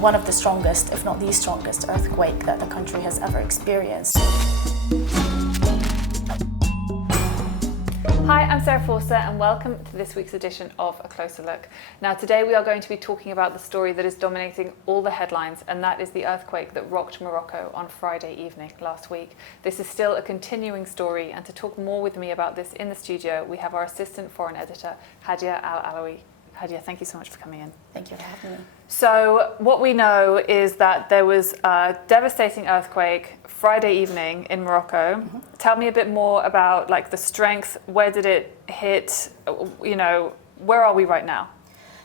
One of the strongest, if not the strongest, earthquake that the country has ever experienced. Hi, I'm Sarah Forster and welcome to this week's edition of A Closer Look. Now today we are going to be talking about the story that is dominating all the headlines, and that is the earthquake that rocked Morocco on Friday evening last week. This is still a continuing story, and to talk more with me about this in the studio we have our assistant foreign editor, Hadya Al Alawi. Hadya, thank you so much for coming in. Thank you for having me. So what we know is that there was a devastating earthquake Friday evening in Morocco. Mm-hmm. Tell me a bit more about the strength. Where did it hit? Where are we right now?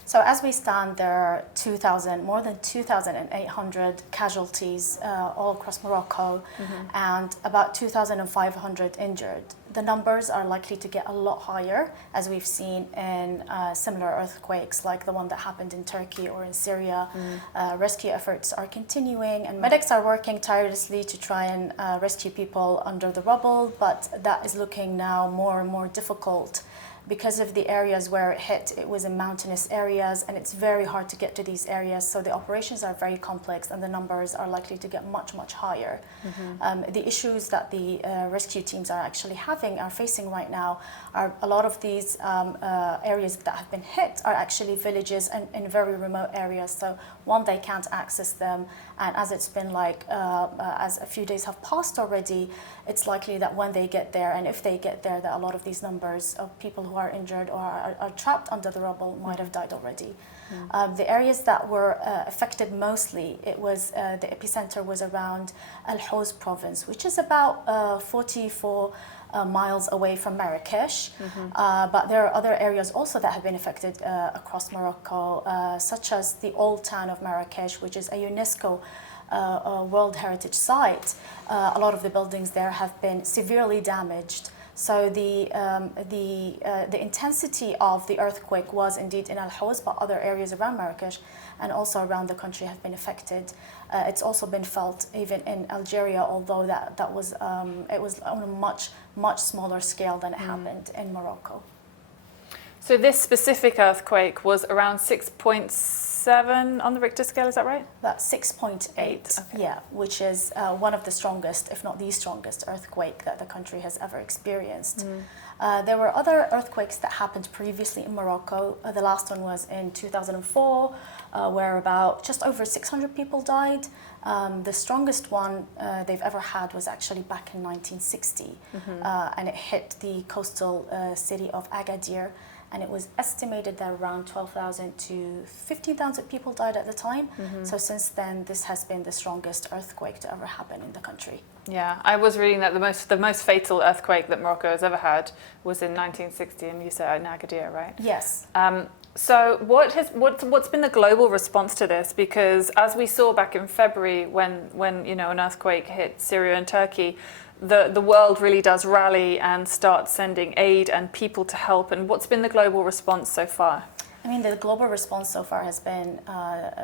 So as we stand, there are more than 2,800 casualties all across Morocco, mm-hmm. and about 2,500 injured. The numbers are likely to get a lot higher, as we've seen in similar earthquakes like the one that happened in Turkey or in Syria. Rescue efforts are continuing, and medics are working tirelessly to try and rescue people under the rubble, but that is looking now more and more difficult. Because of the areas where it hit, it was in mountainous areas, and it's very hard to get to these areas. So the operations are very complex, and the numbers are likely to get much, much higher. Mm-hmm. The issues that the rescue teams are facing right now are a lot of these areas that have been hit are actually villages and in very remote areas. So one, they can't access them, and as it's been as a few days have passed already, it's likely that when they get there, and if they get there, that a lot of these numbers of people who are injured or are trapped under the rubble might have died already. The areas that were affected mostly, the epicenter was around Al Hos province, which is about 44 miles away from Marrakesh. Mm-hmm. But there are other areas also that have been affected across Morocco, such as the old town of Marrakesh, which is a Unesco World Heritage site. A lot of the buildings there have been severely damaged. So the intensity of the earthquake was indeed in Al Hos, but other areas around Marrakesh and also around the country have been affected. It's also been felt even in Algeria, although it was on a much smaller scale than it happened in Morocco. So this specific earthquake was around 6.7 on the Richter scale, is that right? That's 6.8, okay. Yeah, which is one of the strongest, if not the strongest, earthquake that the country has ever experienced. There were other earthquakes that happened previously in Morocco. The last one was in 2004, where about just over 600 people died. The strongest one they've ever had was actually back in 1960, and it hit the coastal city of Agadir. And it was estimated that around 12,000 to 15,000 people died at the time. Mm-hmm. So since then, this has been the strongest earthquake to ever happen in the country. Yeah, I was reading that the most fatal earthquake that Morocco has ever had was in 1960, and you said in Agadir, right? Yes. So what's been the global response to this? Because as we saw back in February, when an earthquake hit Syria and Turkey, the world really does rally and start sending aid and people to help. And what's been the global response so far? I mean, the global response so far has been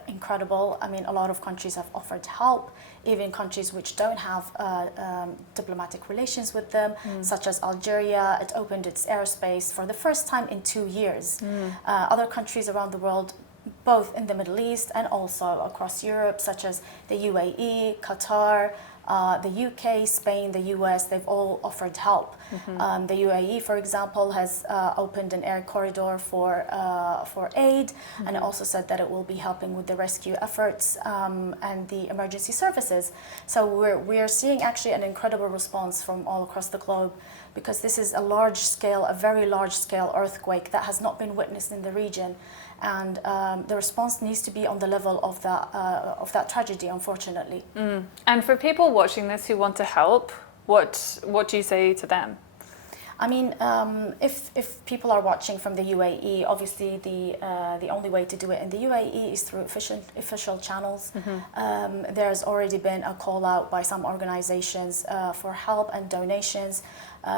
incredible. I mean, a lot of countries have offered help, even countries which don't have diplomatic relations with them, such as Algeria. It opened its airspace for the first time in 2 years. Other countries around the world, both in the Middle East and also across Europe, such as the UAE, Qatar, the UK, Spain, the US, they've all offered help. Mm-hmm. The UAE, for example, has opened an air corridor for aid, mm-hmm. and it also said that it will be helping with the rescue efforts and the emergency services. So we're seeing actually an incredible response from all across the globe, because this is a very large scale earthquake that has not been witnessed in the region. And the response needs to be on the level of that tragedy, unfortunately. And for people watching this who want to help, what do you say to them? I mean, if people are watching from the UAE, obviously the only way to do it in the UAE is through official channels. Mm-hmm. There's already been a call out by some organizations for help and donations.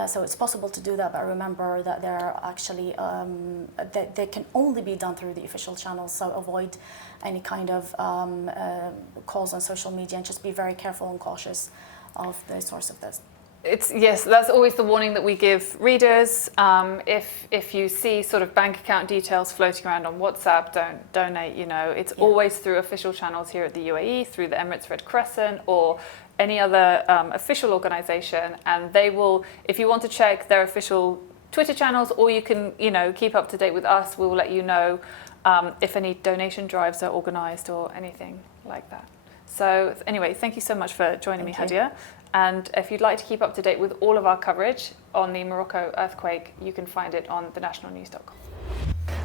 So it's possible to do that, but remember that there are actually that they can only be done through the official channels. So avoid any kind of calls on social media, and just be very careful and cautious of the source of this. Yes, that's always the warning that we give readers. If you see sort of bank account details floating around on WhatsApp, don't donate. It's always through official channels here at the UAE, through the Emirates Red Crescent or any other official organisation, and they will. If you want to check their official Twitter channels, or you can keep up to date with us, we will let you know if any donation drives are organised or anything like that. So anyway, thank you so much for joining me, Hadya. And if you'd like to keep up to date with all of our coverage on the Morocco earthquake, you can find it on thenationalnews.com.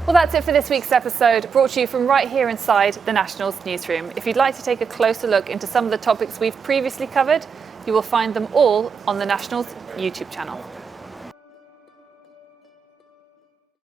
Well, that's it for this week's episode, brought to you from right here inside the National's newsroom. If you'd like to take a closer look into some of the topics we've previously covered, you will find them all on the National's YouTube channel.